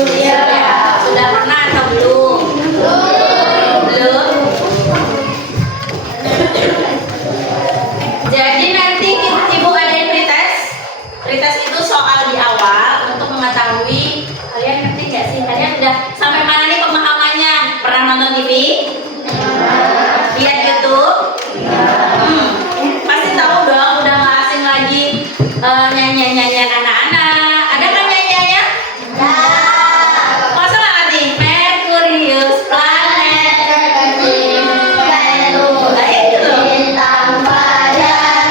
Sudah pernah atau belum? Belum. Jadi nanti ibu adain pretest. Pretest itu soal di awal untuk mengetahui kalian ngerti nggak sih? Kalian udah sampai mana nih pemahamannya? Pernah nonton TV? Lihat YouTube? Pasti tahu dong, udah nggak asing lagi nyanyian anak-anak. Ada kan nyanyiannya? Masa nggak ngerti? Merkurius, planet terkecil, nah itu loh.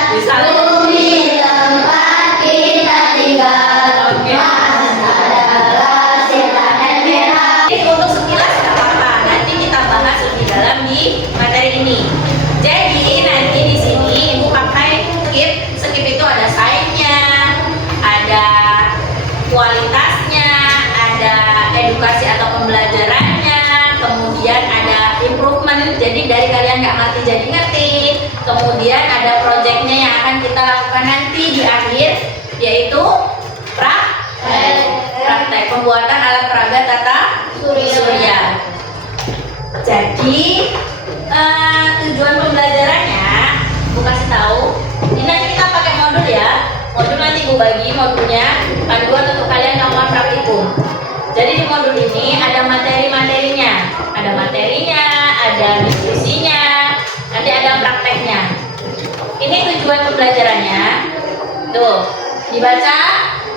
Bisa Bumi tempat kita tinggal. Oke. Adalah si planet merah. Jadi untuk sekilas nggak apa-apa. Nanti kita bahas lebih dalam di materi ini. Jadi nanti di sini ibu pakai skip. Skip itu ada sign-nya, ada kualitasnya, ada edukasi atau pembelajarannya, kemudian ada improvement. Jadi dari kalian nggak ngerti jadi ngerti. Kemudian ada projectnya yang akan kita lakukan nanti di akhir, yaitu praktek pembuatan alat peraga tata surya. Jadi tujuan pembelajarannya, Bu kasih tahu. Ini nanti kita pakai modul ya. Modul nanti Bu bagi modulnya panduan untuk kalian melakukan praktikum. Jadi di modul ini ada materi-materinya, ada diskusinya, nanti ada prakteknya. Ini tujuan pembelajarannya. Tuh, dibaca.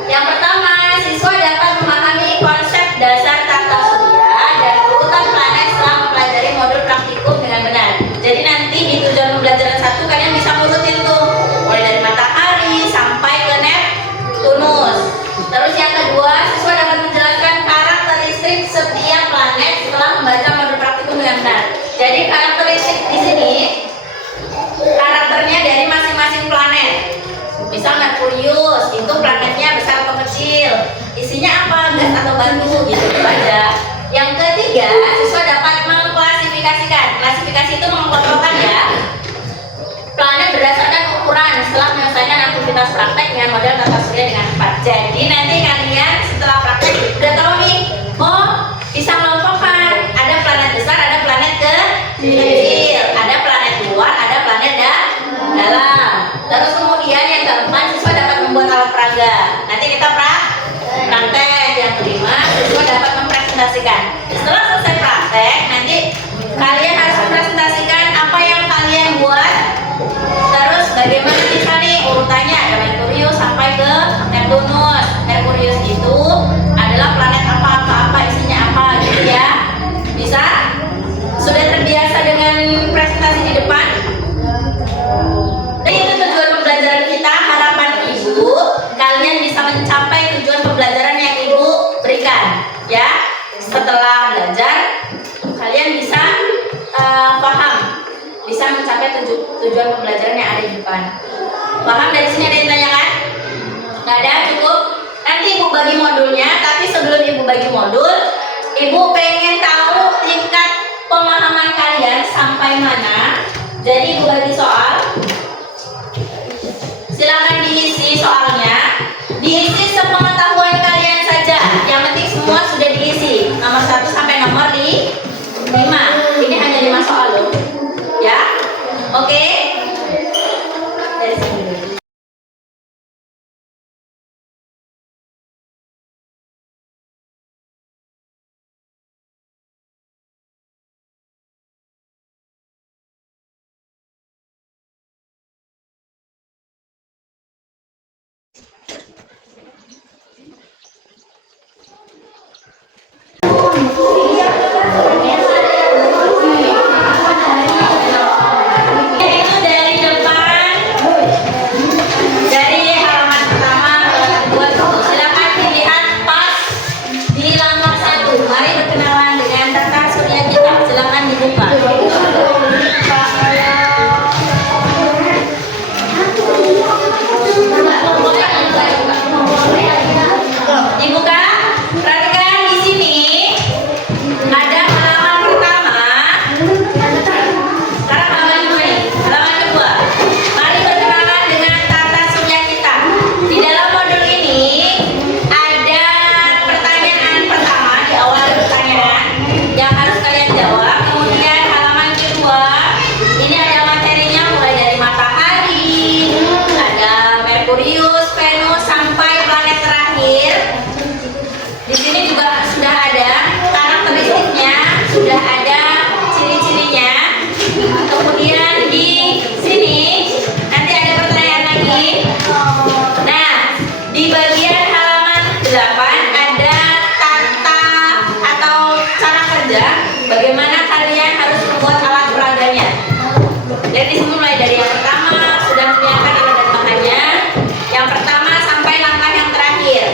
Yang pertama, siswa dapat memahami konsep dasar tata surya dan urutan planet setelah mempelajari modul praktikum dengan benar. Jadi nanti di tujuan pembelajaran 1 kalian bisa ngurutin tuh, mulai dari matahari sampai ke Neptunus. Terus yang kedua, siswa dapat menjelaskan karakteristik setiap planet setelah membaca modul praktikum dengan benar. Jadi karakteristik di sini karakternya dari masing-masing planet. Misal Merkurius, itu planetnya besar atau kecil, isinya apa, gas atau batu, gitu aja. Yang ketiga, siswa dapat mengklasifikasikan. Klasifikasi itu mengelompokkan ya planet berdasarkan ukuran setelah menyelesaikan aktivitas praktek dengan model tata surya dengan tepat. Jadi nanti kalian setelah praktek udah tahu nih, oh bisa mengelompokkan, ada planet besar, ada planet kecil, ada planet luar, ada planet dalam. Terus kemudian yang keempat, siswa dapat membuat alat peraga. Nanti kita praktek. Yang kelima, siswa dapat mempresentasikan. Setelah selesai praktek, nanti kalian harus mempresentasikan apa yang kalian buat. Terus bagaimana kita nih urutannya, ada Merkurius sampai ke Neptunus. Merkurius itu adalah planet apa isinya apa gitu ya. Bisa? Sudah terbiasa dengan presentasi di depan? Jadi itu tujuan pembelajaran kita. Harapan ibu kalian bisa mencapai tujuan pembelajaran yang ibu berikan ya. Setelah belajar kalian bisa paham, bisa mencapai tujuan pembelajaran yang ada di depan. Paham? Dari sini ada yang tanyakan? Nggak ada? Cukup? Nanti ibu bagi modulnya. Tapi sebelum ibu bagi modul, ibu pengen tahu tingkat pemahaman kalian sampai mana. Jadi ibu bagi soal. Silakan diisi soalnya. Diisi sepengetahuan kalian saja. Yang penting semua sudah diisi. Nomor 1 sampai nomor 5. Ini hanya 5 soal loh. Ya. Oke. Dari sini dulu. Di sini juga sudah ada karakteristiknya, sudah ada ciri-cirinya. Kemudian di sini nanti ada pertanyaan lagi. Nah, di bagian halaman 8 ada tata atau cara kerja. Bagaimana kalian harus membuat alat peraganya. Jadi mulai dari yang pertama sudah menyiapkan alat dan bahannya. Yang pertama sampai langkah yang terakhir.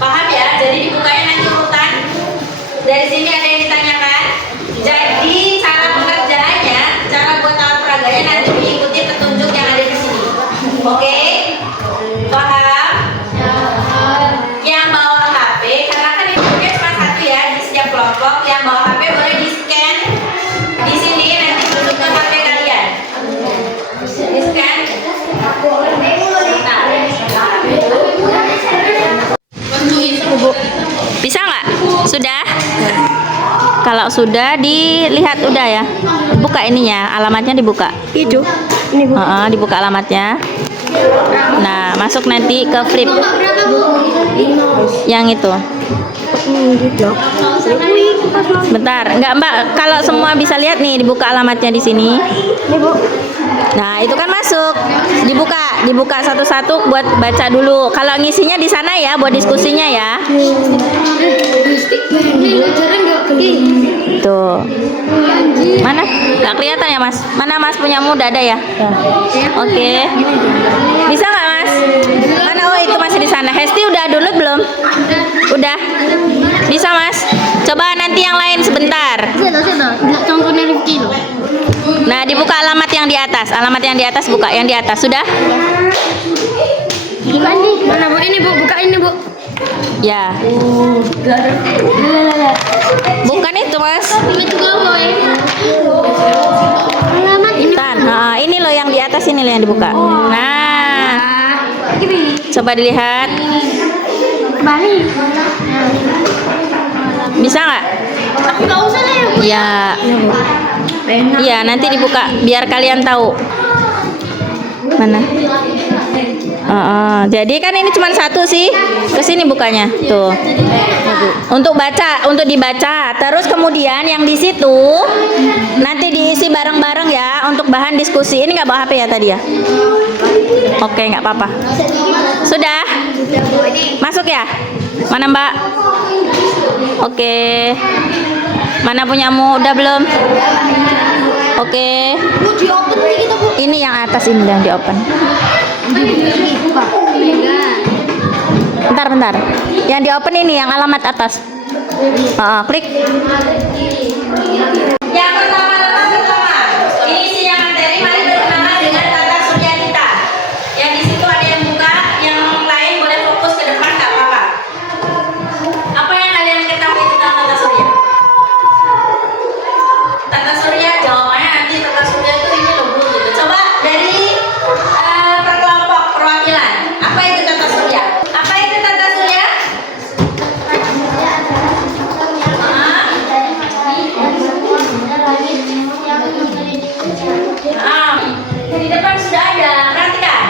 Paham ya? Jadi dibukanya nanti urutan. Dari sini ada yang ditanyakan. Jadi cara pengerjaannya, cara buat alat peraganya nanti mengikuti petunjuk yang ada di sini. Oke? Paham? Yang bawa HP, karena kan infonya cuma satu ya di setiap kelompok. Yang bawa HP boleh di scan di sini nanti bentuknya HP kalian. Di scan. Bisa nggak? Sudah? Kalau sudah dilihat udah ya. Buka ininya, alamatnya dibuka. Itu. Ini Bu. Dibuka alamatnya. Nah, masuk nanti ke flip. Yang itu. Bentar, enggak Mbak. Kalau semua bisa lihat nih, dibuka alamatnya di sini. Ini Bu. Nah, itu kan masuk. Dibuka satu-satu buat baca dulu. Kalau ngisinya di sana ya, buat diskusinya ya. Tuh. Mana? Nggak kelihatan ya, Mas? Mana Mas punyamu udah ada ya? Oke. Bisa nggak, Mas? Mana? Oh, itu masih di sana. Hesti udah download belum? Udah. Bisa, Mas? Coba nanti yang lain sebentar. Contohnya Rifki loh. Nah, dibuka alamat yang di atas. Alamat yang di atas buka, yang di atas sudah? Buka nih. Mana Bu? Ini Bu, buka ini Bu. Ya. Bukan itu, Mas. Itu apa ya? Alamat ini. Nah, ini loh yang di atas ini loh yang dibuka. Nah, coba dilihat. Balik. Bisa nggak? Aku nggak usah lah ya. Ya. Iya, nanti dibuka biar kalian tahu. Mana? Jadi kan ini cuma satu sih. Kesini bukanya. Tuh. Untuk baca, untuk dibaca. Terus kemudian yang di situ nanti diisi bareng-bareng ya untuk bahan diskusi. Ini nggak bawa HP ya tadi ya? Oke, nggak apa-apa. Sudah? Masuk ya? Mana Mbak? Oke. Mana punyamu? Udah belum? Oke. Bu, di open nih kita Bu. Ini yang atas ini yang di open. Bentar. Yang di open ini yang alamat atas. Klik. Yang pertama. Ini isinya materi. Mari berkenalan dengan tata surya kita. Yang di situ ada yang buka, yang lain boleh fokus ke depan nggak apa-apa. Apa yang kalian ketahui tentang tata surya? Tata surya jawabannya nanti tata surya itu ini loh Bu gitu. Coba dari perkelompok perwakilan. Apa itu tata surya? Apa itu tata surya? Di depan sudah ada. Perhatikan.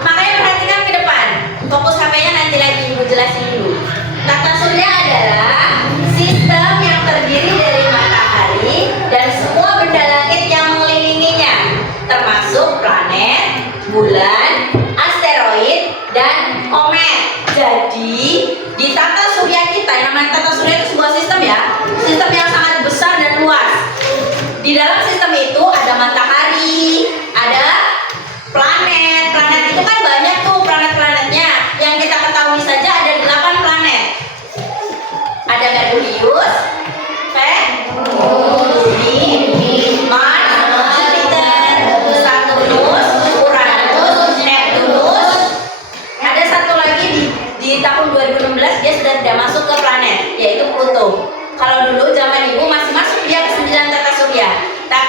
Makanya perhatikan ke depan. Fokus HP-nya nanti lagi Ibu jelasin dulu. Tata surya adalah sistem yang terdiri dari matahari dan semua benda langit yang mengelilinginya, termasuk planet, bulan, asteroid, dan komet. Jadi di tata surya kita, yang namanya tata surya itu sebuah sistem ya, sistem yang sangat besar dan luas. Di dalam sistem itu ada matahari, ada planet. Planet itu kan banyak tuh planet-planetnya. Yang kita ketahui saja ada 8 planet. Ada Merkurius, Bumi, Mars, Jupiter, Saturnus, Uranus, Neptunus. Ada satu lagi di tahun 2016 dia sudah tidak masuk ke planet, yaitu Pluto. Kalau dulu zaman Ibu masih masuk dia ke 9 tata surya. Tapi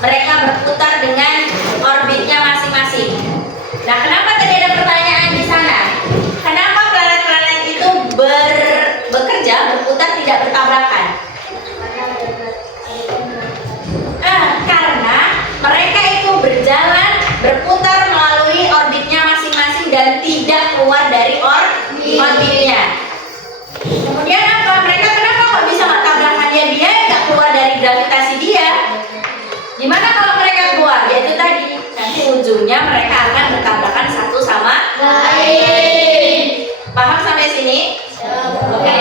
mereka berputar dengan orbitnya masing-masing. Nah, kenapa tadi ada pertanyaan di sana? Kenapa planet-planet itu bekerja, berputar, tidak bertabrakan? Karena mereka itu berjalan, berputar melalui orbitnya masing-masing dan tidak keluar dari orbitnya. Kemudian apa? Mereka kenapa kok bisa nggak tabrakan? Dia nggak keluar dari gravitasi dia. Gimana kalau mereka keluar? Yaitu tadi, nanti ujungnya mereka akan bertabrakan satu sama lain. Paham sampai sini? Oke,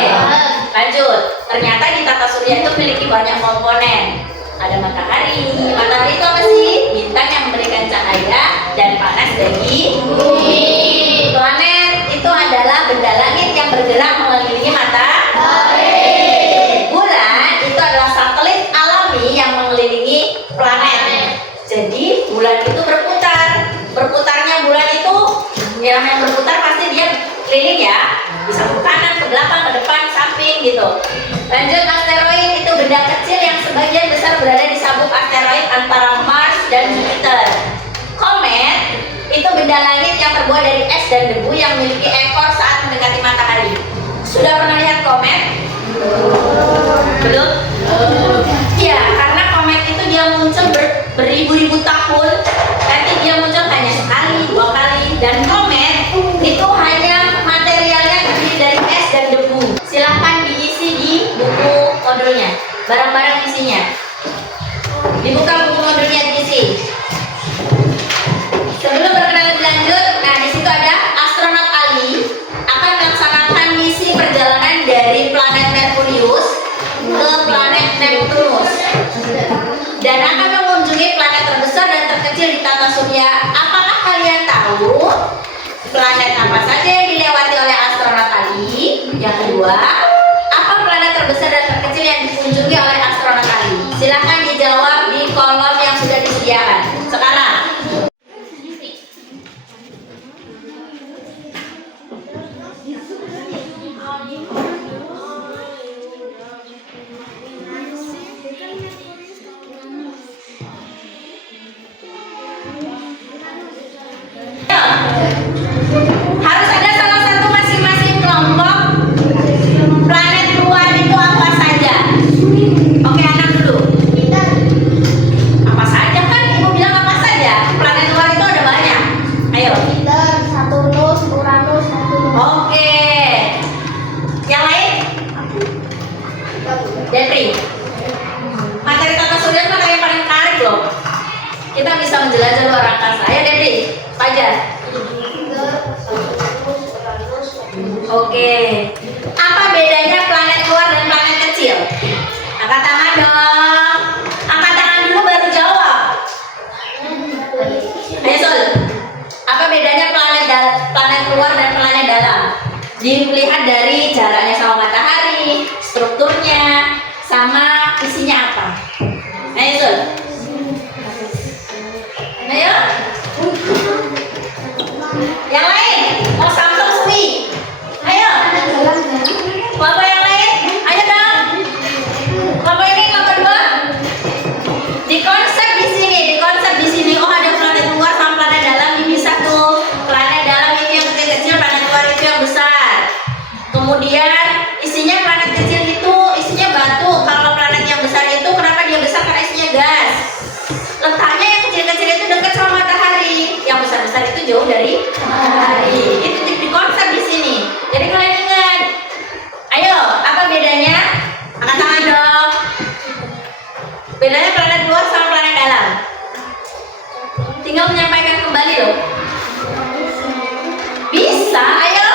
lanjut. Ternyata di tata surya itu memiliki banyak komponen. Ada matahari. Matahari itu apa sih? Bintang yang memberikan cahaya dan panas bagi bumi. Planet itu adalah benda langit yang bergerak mengelilingi matahari. Bulan itu adalah satelit alami yang mengelilingi planet. Jadi bulan itu berputar. Berputarnya bulan itu, yang namanya berputar pasti dia keliling ya. Bisa ke kanan, ke belakang, ke depan, samping gitu. Lanjut, asteroid itu benda kecil yang sebagian besar berada di sabuk asteroid antara Mars dan Jupiter. Komet itu benda langit yang terbuat dari es dan debu yang memiliki ekor saat mendekati matahari. Sudah pernah lihat komet? Belum? Iya, karena komet itu dia muncul beribu-ribu tahun. Nanti dia muncul hanya sekali, 2 kali. Dan komet itu hanya materialnya terdiri dari es dan debu. Silahkan diisi di buku modulnya, barang-barang isinya. Dibuka buku modulnya, diisi. Sebelum berkenalan lebih lanjut, nah di situ ada astronot Ali akan melaksanakan misi perjalanan dari planet Merkurius ke planet Neptunus dan akan mengunjungi planet terbesar dan terkecil di tata surya. Apakah kalian tahu planet apa saja yang dilewati oleh astronot Ali? Yang kedua, apa planet terbesar dan terkecil yang dikunjungi oleh astronot Ali? Silahkan dijawab di kolom yang sudah disediakan sekarang. Harus ada salah satu masing-masing kelompok planet luar itu apa saja. Oke, anak dulu. Apa saja kan? Ibu bilang apa saja? Planet luar itu ada banyak. Ayo. Jupiter, Saturnus, Uranus, Neptunus. Oke. Yang lain? Depri. Materi tata surya itu materi yang paling menarik loh. Kita bisa menjelajah luar angkasa. Ayo Depri, Fajar. Oke. Apa bedanya planet luar dan planet kecil? Angkat tangan dong. Angkat tangan dulu baru jawab. Ayo Sul. Apa bedanya planet luar dan planet dalam? Dilihat dari jaraknya sama matahari, strukturnya, sama isinya apa. Ayo Sul. Ayo. Yang lain? Oh, Samsung Sui. Ayo. Kelompok yang lain? Ayo dong. Kelompok ini kelompok 2. Di konsep di sini. Oh, ada planet luar sama planet dalam. Ini bisa tuh. Planet dalam itu yang kecil-kecil, planet luar itu yang besar. Kemudian isinya planet kecil itu isinya batu. Kalau planet yang besar itu kenapa dia besar? Karena isinya gas. Letaknya yang kecil-kecil itu dekat sama matahari. Yang besar-besar itu jauh dari matahari. Itu di konsep di sini. Jadi kalian ingat. Ayo, apa bedanya? Angkat tangan dong. Bedanya planet luar sama planet dalam. Tinggal menyampaikan kembali loh. Bisa, ayo.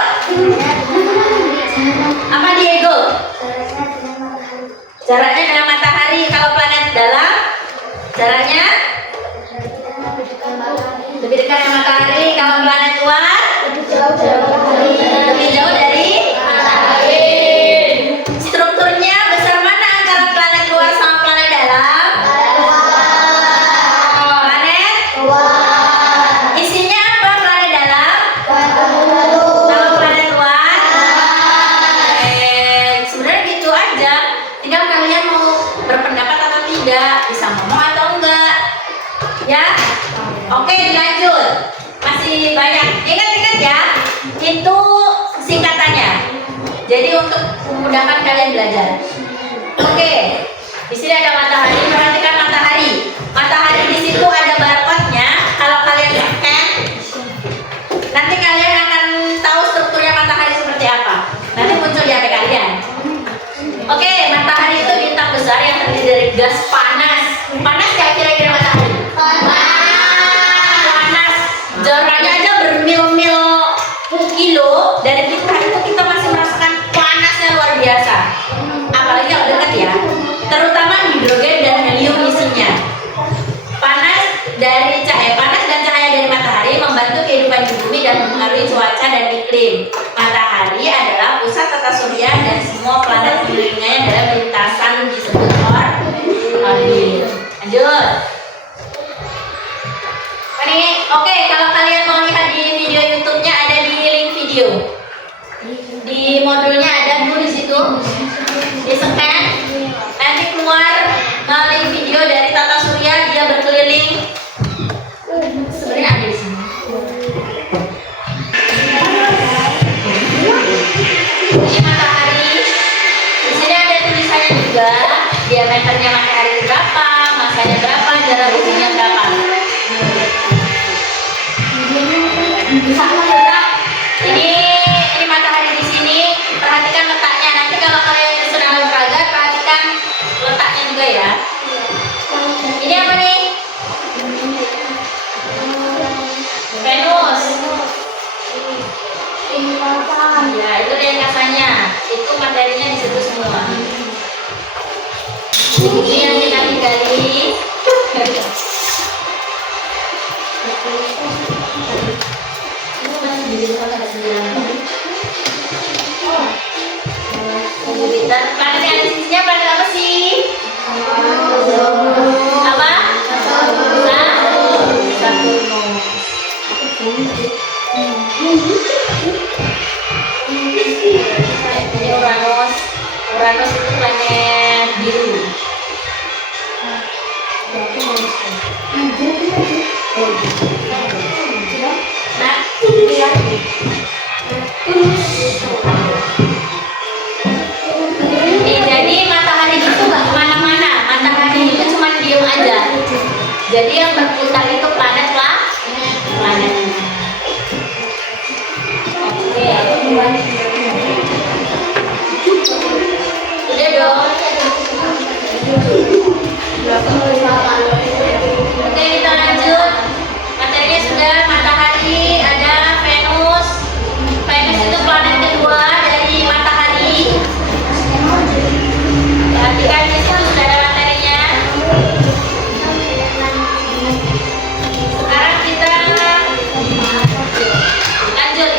Apa Diego? Jaraknya dengan matahari. Kalau planet dalam, jaraknya lebih dekat dengan matahari. Kalau planet luar, lebih jauh dari matahari. Strukturnya besar mana antara planet luar sama planet dalam? Planet luar. Isinya apa planet dalam? Kalau planet luar, sebenarnya gitu aja. Tinggal kalian mau berpendapat atau tidak, bisa ngomong atau enggak. Ya? Oke, dilanjut. Masih banyak. Ingat-ingat ya, itu singkatannya. Jadi untuk memudahkan kalian belajar. Oke, di sini ada matahari. Perhatikan matahari. Matahari di situ ada barcode-nya. Kalau kalian scan, nanti kalian akan tahu strukturnya matahari seperti apa. Nanti muncul di HP kalian. Oke, matahari itu bintang besar yang terdiri dari gas panas. Panas nggak kira-kira matahari? Panas. Jaraknya aja bermil-mil kilo. Dari kita masih merasakan panasnya luar biasa. Apalagi kalau dekat ya. Terutama hidrogen dan helium isinya. Panas dan cahaya dari matahari membantu kehidupan di bumi dan mempengaruhi cuaca dan iklim. Matahari adalah pusat tata surya dan semua planet mengelilingnya dalam lintasan disebut orbit. Lanjut. Ini oke, kalau kalian mau lihat di video YouTube-nya ada di link video. Di modulnya ada di situ. Di scan nanti keluar link video dari tata surya, dia berkeliling. Sebenarnya ada di sini. Ini matahari. Di sini ada tulisannya juga. Diameternya matahari berapa, masanya berapa, jarak buminya berapa. Ini matahari di sini. Perhatikan letaknya. Nanti kalau kalian sudah olahraga, perhatikan letaknya juga ya. Ini apa nih? Venus. Ya, itu ringkasannya. Itu materinya di situ semua. Ini yang kita tinggali. Jupiter. Planet yang ada di sisinya planet apa sih? Apa? Saturnus. Ini Uranus. Uranus itu planet biru. Nah, jadi matahari itu nggak kemana-mana. Matahari itu cuma diem aja. Jadi yang berputar itu planet lah, planet. Oke. Udah dong. Oke, kita lanjut. Materinya sudah. Matahari, ada Venus. Venus itu planet kedua dari matahari. Perhatikan di situ sudah ada materinya. Sekarang kita lanjut.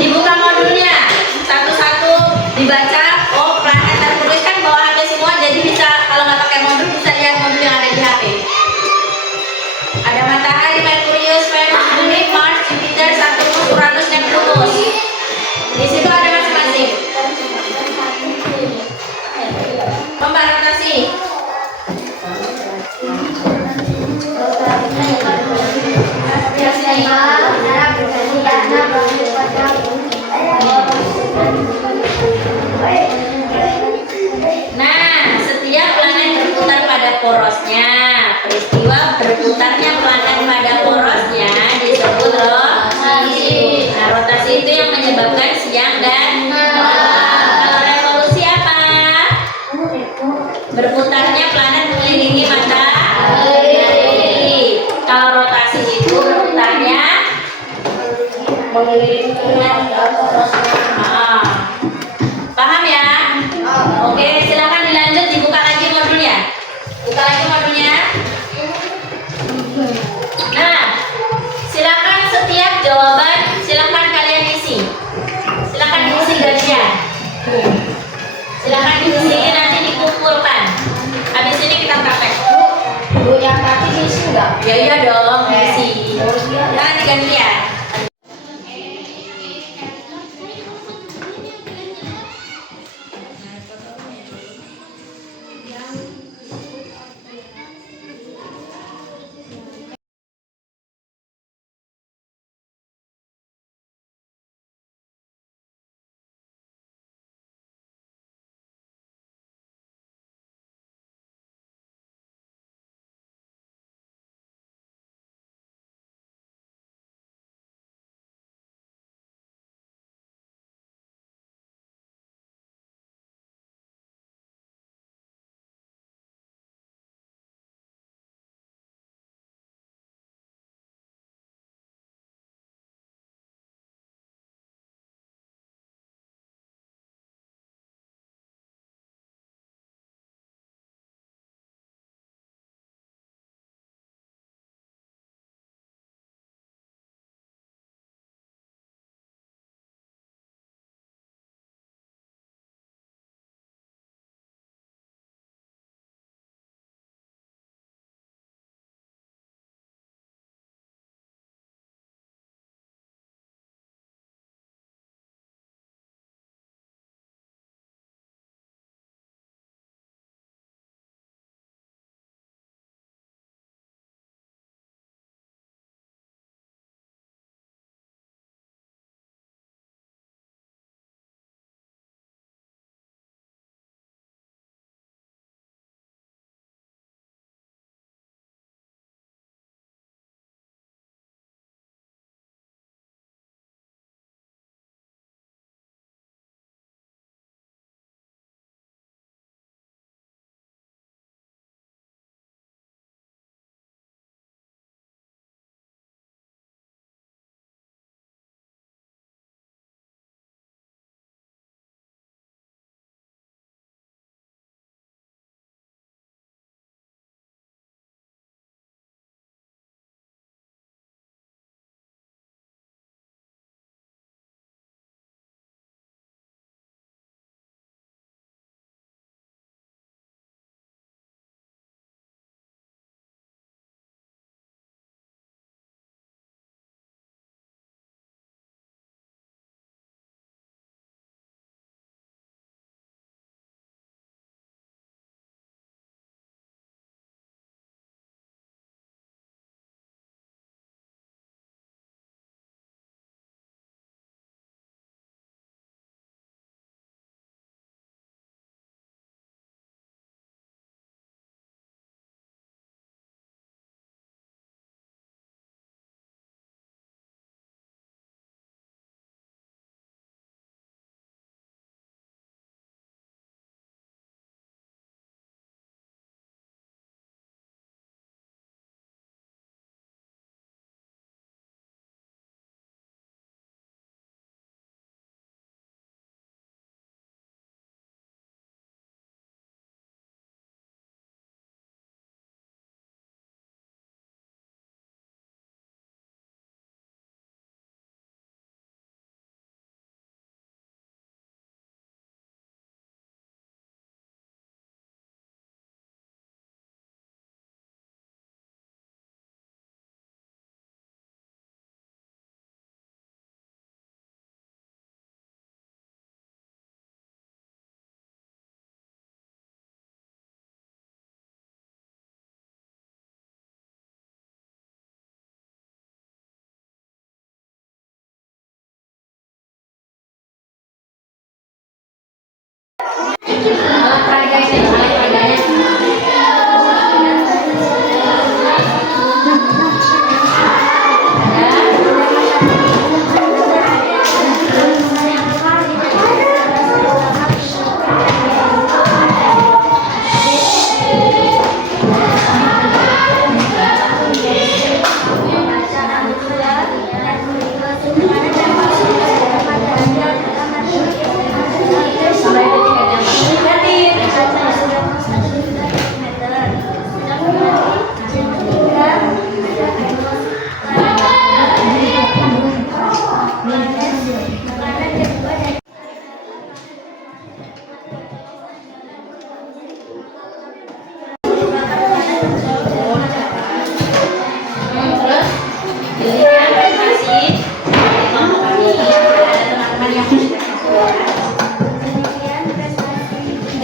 Dibuka modulnya. Satu-satu dibaca. Oh, planet tertulis kan bawa HP semua, jadi bisa kalau nggak pakai modul bisa lihat modul yang ada di HP. Ada matahari, Merkurius, Venus, Bumi, Mars, Jupiter, Saturnus, Uranus, Neptunus. Di situ ada masing-masing. Mbak rotasi. Nah, setiap planet berputar pada porosnya. Peristiwa berputarnya planet pada porosnya disebut rotasi. Nah, rotasi itu yang menyebabkan siang dan malam. Kalau revolusi apa? Berputarnya planet mengelilingi matahari. Kalau rotasi itu berputarnya mengelilingi porosnya. Paham ya? Oke, silakan dilanjut, dibuka lagi modulnya. Buka lagi modulnya. Nah, silakan setiap jawaban silakan kalian isi. Silakan diisi garisnya. Silakan diisi, nanti dikumpulkan. Habis ini kita praktek. Bu, yang tadi diisi enggak? Ya iya dong, diisi. Jangan digantian.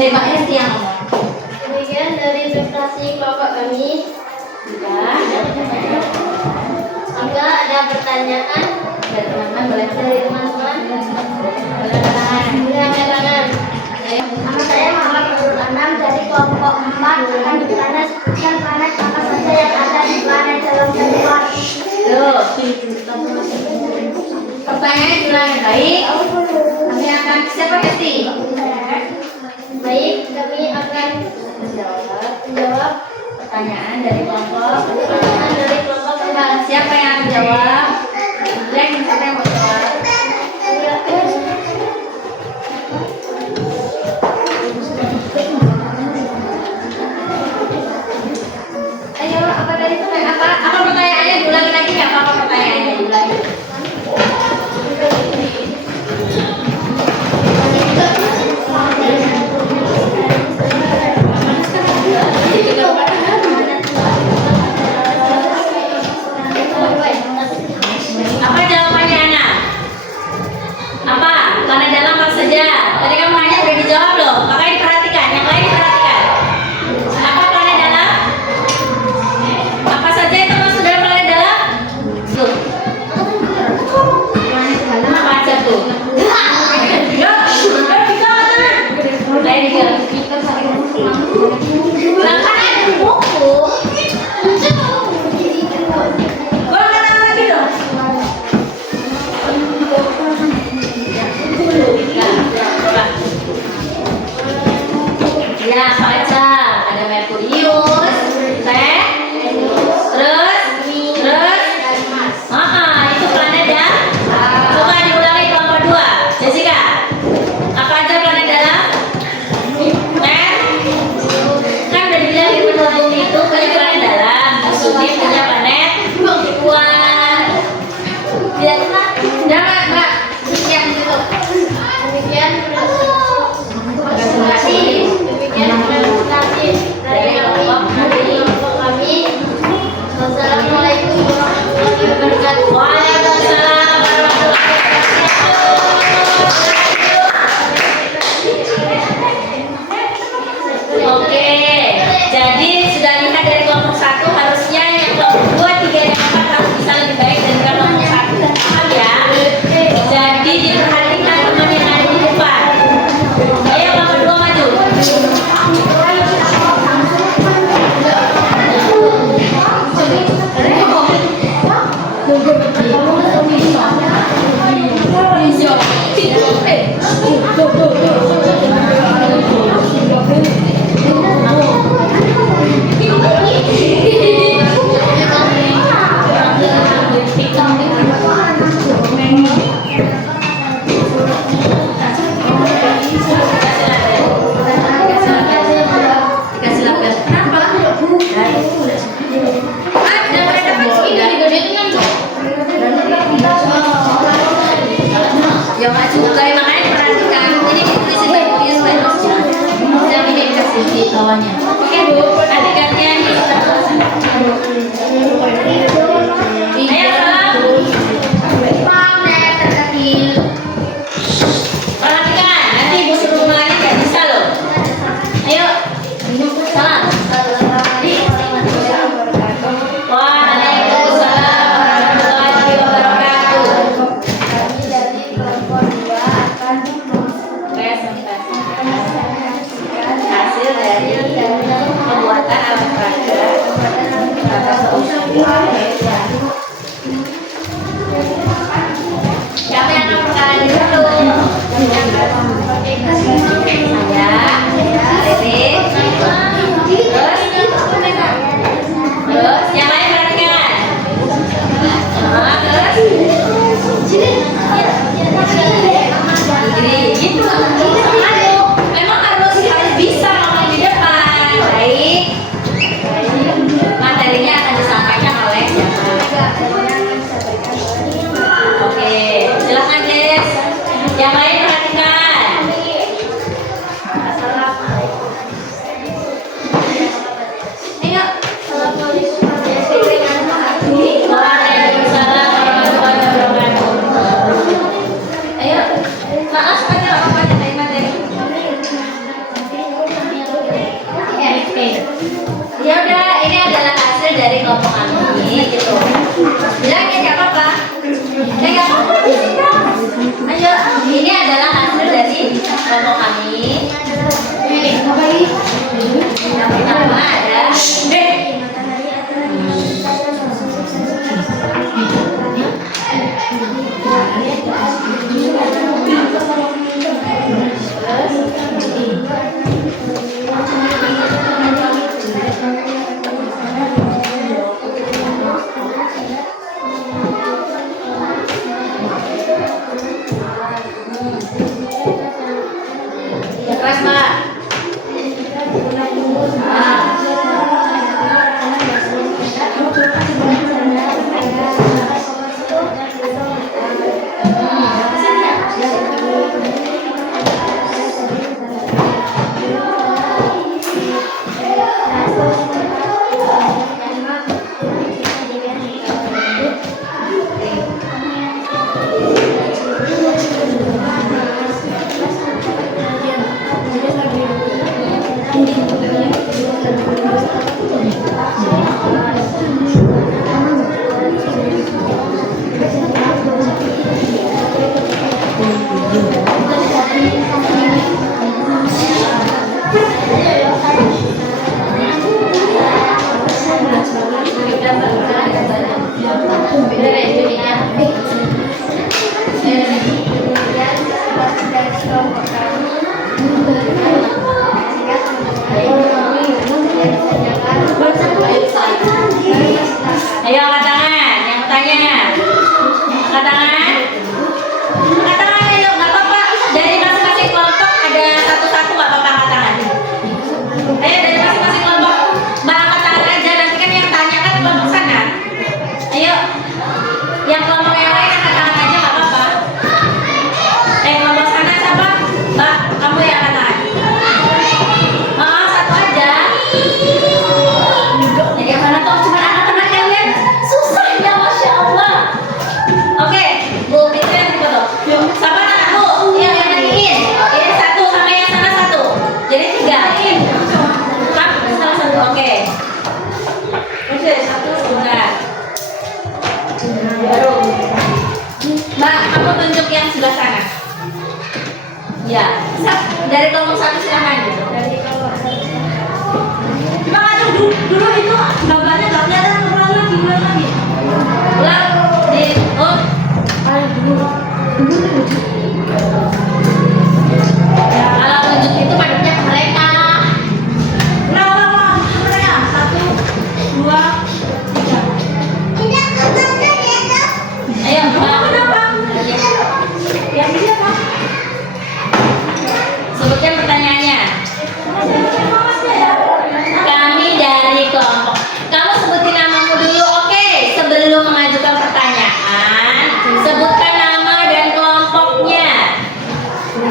Dari Mbak Esti yang ngomong. Demikian dari prestasi kelompok kami. Jika ada pertanyaan Dari teman-teman boleh. dari teman-teman, boleh angkat tangan. Nama saya Muhammad Nurul Anam dari kelompok 4 akan bertanya sebutkan planet apa saja yang ada di planet dalam kehidupan. Tuh. Pertanyaan bilang baik. Kami akan siapa Esti? Baik, kami akan menjawab Pertanyaan dari kelompok. pertanyaan dari kelompok Nah, siapa yang akan jawab? Black, siapa yang mau jawab? Ayo, apa tadi pertanyaan apa? Apa pertanyaannya diulangi lagi nggak? Apa pertanyaannya diulangi? Apa jawabannya Ana? Apa? Planet dalam apa saja? Tadi kamu nanya udah dijawab loh. Makanya diperhatikan. Yang lain diperhatikan. Apa planet dalam? Apa saja itu masuk dalam planet dalam? Tuh. Apa aja tuh? Lah kan ada buku. Gua nggak tahu lagi dong. Ya, apa aja? Ada Merkurius, terus, itu planet ya. Coba diulangi kelompok 2. Jessica, apa aja planet dalam? Kan udah dibilang di penuh bumi itu punya planet dalam. Bumi punya planet luar. Lihat, udah Mbak, siap gitu. demikian Presentasi. presentasi dari kelompok kami. Wassalamualaikum warahmatullahi wabarakatuh. Waalaikumsalam warahmatullahi wabarakatuh. Oke, jadi sudah lihat dari kelompok 1 harusnya yang kelompok 2, 3, dan 4 harus bisa lebih baik dari kelompok 1. Paham ya? Jadi diperhatikan teman yang ada di depan. Ayo kelompok 2 maju. Dikasih label. Kenapa? Ada mereka kan ya maju dari makanya perhatikan ini ditulisin baik supaya masuk dan ini dikasih di bawahnya. Oke Bu, nanti gantian nih. Ayo salam. Perhatikan, nanti Ibu suruh lagi nggak bisa loh. Ayo, salam. Waalaikumsalam warahmatullahi wabarakatuh. Kami dari kelompok 2 akan Presentasi mempresentasikan hasil dari pembuatan alat peraga kata seusia. Siapa yang akan perkara dulu? Saya, Rere. Terus yang lain perhatikan. Terus gitu. Memang harus bisa ngomong di depan. Baik. Materinya akan disampaikan oleh dari kelompok kami gitu. Bilang ya nggak apa-apa. Ya nggak apa-apa Jessica. Ayo, ini adalah hasil dari kelompok kami. Yang pertama ada ya keras Mbak. Ayo angkat tangan, yang bertanya. Angkat tangan. Angkat tangan ayo, nggak apa-apa. Dari masing-masing kelompok ada satu-satu nggak apa-apa angkat tangan. Ayo dari masing-masing kelompok, Mbak angkat tangan aja. Nanti kan yang tanya kan kelompok sana. Ayo, yang kelompok yang lain angkat tangan aja nggak apa-apa. Kelompok sana siapa? Mbak, kamu yang angkat tangan. Satu aja. Yang mana tuh cuma anak-anak kalian susah ya, masya Allah. Oke, Bu, itu yang foto. Sama anak Bu, yang nantiin. Ini satu sama yang sana satu. Jadi 3. Sama satu, oke. Oke, satu sebentar. Baru. Mbak, kamu tunjuk yang sebelah sana. Ya, dari kelompok 1 silahkan gitu. Dari kelompok 1. Cuma kan dulu itu gambarnya nggak kelihatan, ulang lagi. Ulang di Ya, kalau tunjuk itu padanya ke mereka. Ulang mereka. 1, 2, 3. Ayo, kenapa? Yang ini apa? Sebutkan pertanyaannya. Kami dari kelompok. Kamu sebutin namamu dulu, oke? Sebelum mengajukan pertanyaan, sebutkan nama dan kelompoknya.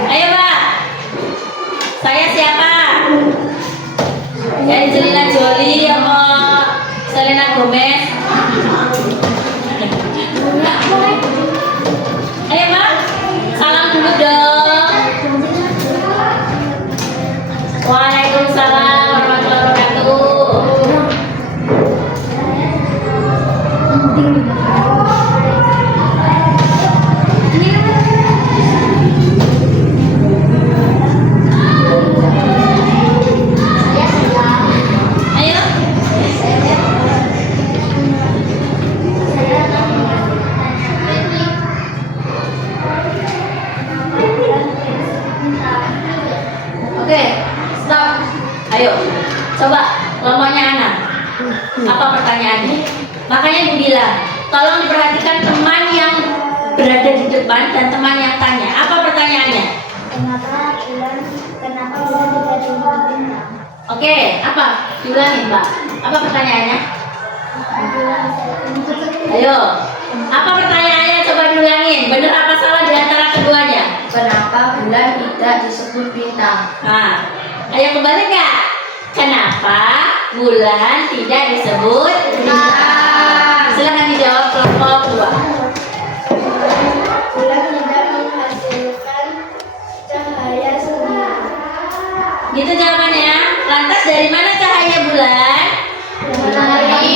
Ayo, Mbak. Saya siapa? Angelina Jolie apa Selena Gomez? Ayo, Mbak. Salam dulu dong. Waalaikumsalam warahmatullahi wabarakatuh. Ayo. Oke, stop. Ayo, coba kelompoknya Ana. Apa pertanyaannya? Makanya Bu bilang, tolong diperhatikan teman yang berada di depan dan teman yang tanya. Apa pertanyaannya? Kenapa bulan tidak jumpa bintang? Oke, apa? Diulangin, Mbak. Apa pertanyaannya? Ayo, apa pertanyaannya? Coba diulangin. Benar apa salah di antara keduanya? Kenapa bulan tidak disebut bintang? Nah, ayo kembali nggak? Kenapa bulan tidak disebut bintang? Silakan dijawab kelompok 2. Bulan tidak menghasilkan cahaya sendiri. Gitu jawabannya. Lantas dari mana cahaya bulan? Dari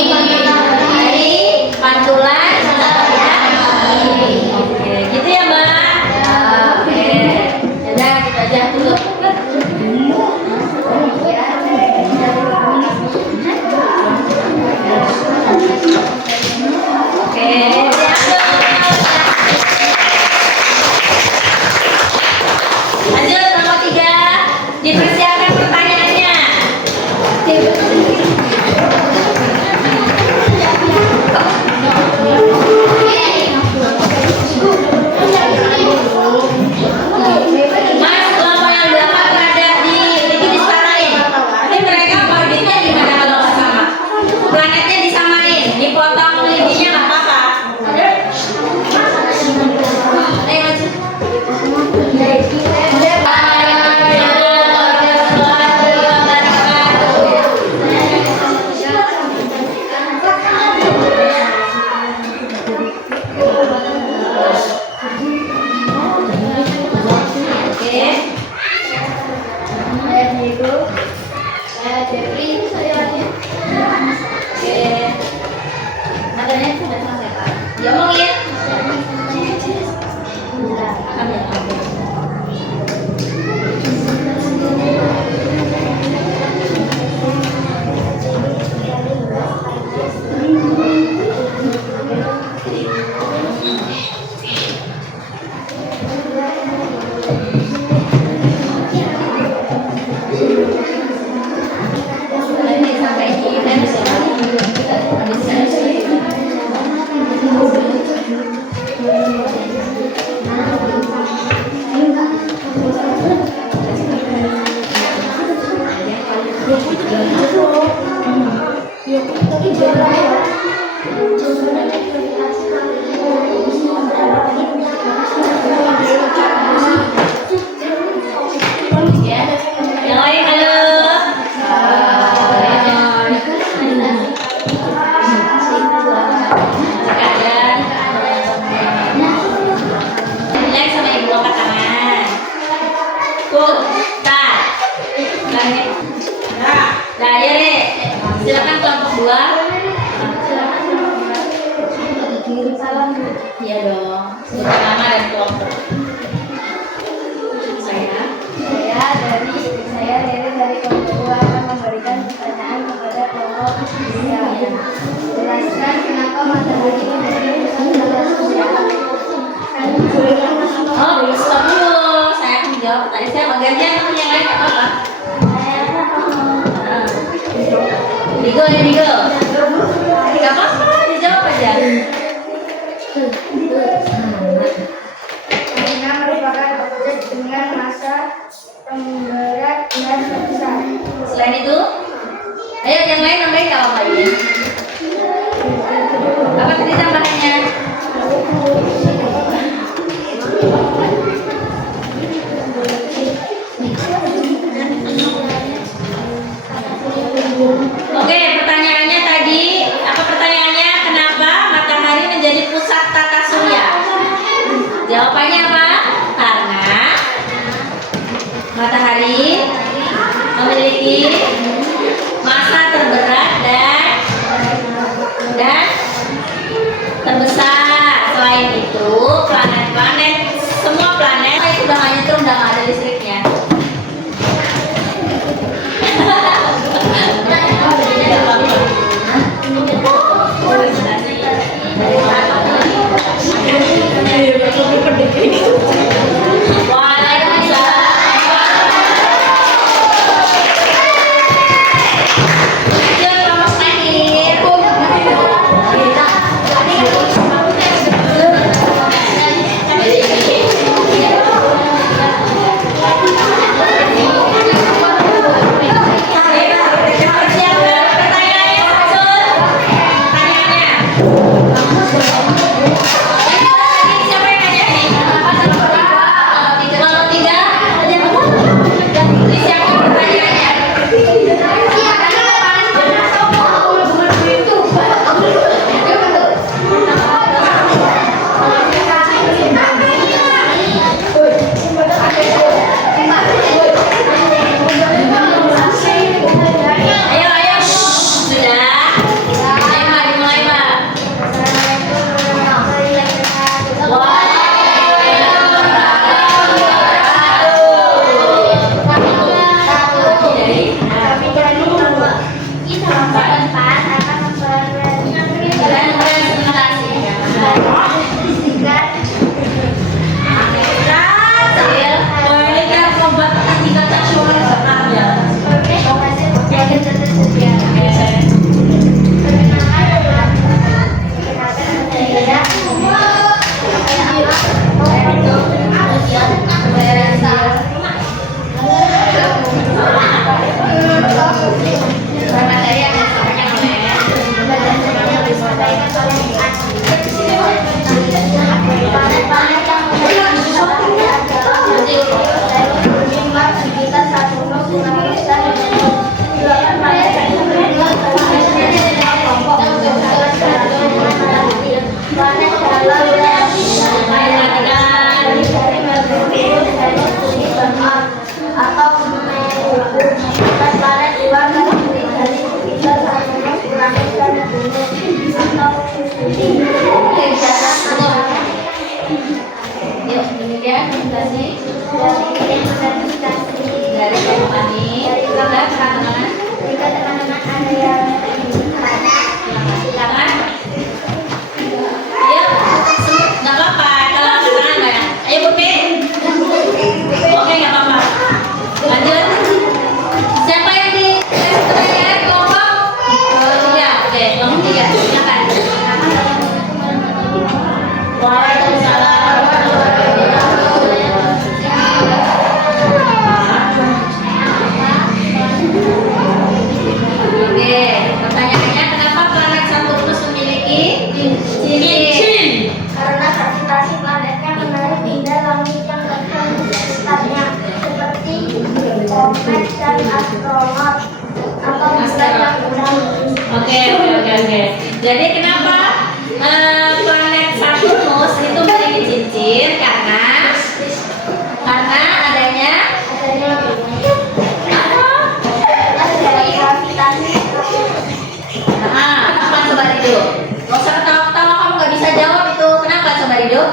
planetnya disamain, dipotong lidinya nggak apa-apa. Ayo maju. Diomongin. Yang lain halo. Sekalian. Nilai sama ibu angkat tangan. Tak. Langit. Nah, ya deh. Silakan kelompok 2. Iya dong. Sebut nama dan kelompok. Saya dari kelompok 2 akan memberikan pertanyaan kepada kelompok 3. Jelaskan kenapa matahari menjadi pusat tata surya. Oh, stop dulu. Saya akan menjawab pertanyaan saya. Bagian teman yang lain nggak apa-apa. Indigo. Nggak apa-apa, dijawab aja. Karena merupakan objek dengan massa penggerak dan besar. Selain itu, ayo yang lain nambahin nggak apa-apa ini. Apa tadi tambahannya? Oke, pertanyaannya tadi, apa pertanyaannya? Kenapa matahari menjadi pusat tata surya? Jawabannya apa? Karena matahari memiliki massa terberat dan terbesar. Selain itu, planet-planet, semua planet itu udah nggak nyetrum, udah nggak ada listriknya. Waalaikumsalam. Yuk, kemudian kasih dari Pani. teman-teman ada yang Silakan. Yuk, nggak apa-apa. Kalau angkat tangan nggak ya? Ayo Bupin. Oke, nggak apa-apa. Lanjut. Siapa yang di kelompok? Tiga. Oke, kelompok tiga. Silakan. Waalaikumsalam warahmatullahi wabarakatuh. Oke, pertanyaannya kenapa planet Saturnus memiliki cincin? karena gravitasi planetnya menarik benda langit yang berada di sekitarnya seperti komet dan astronot atau bulan yang udah Oke. Jadi kenapa planet Saturnus itu memiliki cincin? Karena adanya dari gravitasi. kenapa coba Rido? Gak usah ketawa-ketawa, kamu gak bisa jawab itu. Kenapa coba Rido?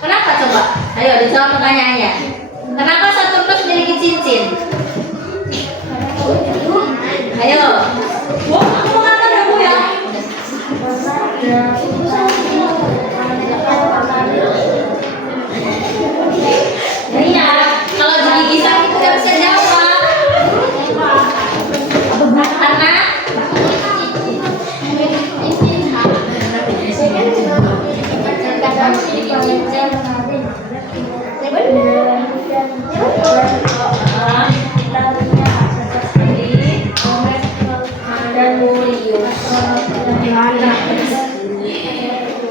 Kenapa coba? Ayo dijawab pertanyaannya. Kenapa Saturnus memiliki cincin? Ayo. Aku kata kamu ya. Iya, kalau gigi sakit tidak bisa jawab. Karena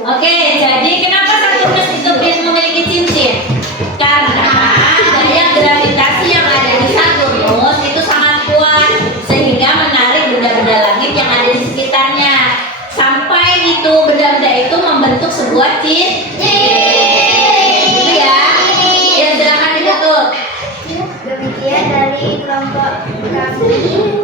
Oke, jadi kenapa Saturnus itu memiliki cincin? Karena daya gravitasi yang ada di Saturnus itu sangat kuat sehingga menarik benda-benda langit yang ada di sekitarnya. Sampai itu benda-benda itu membentuk sebuah cincin. Itu ya. Ya silakan ditutup. Demikian dari kelompok kami.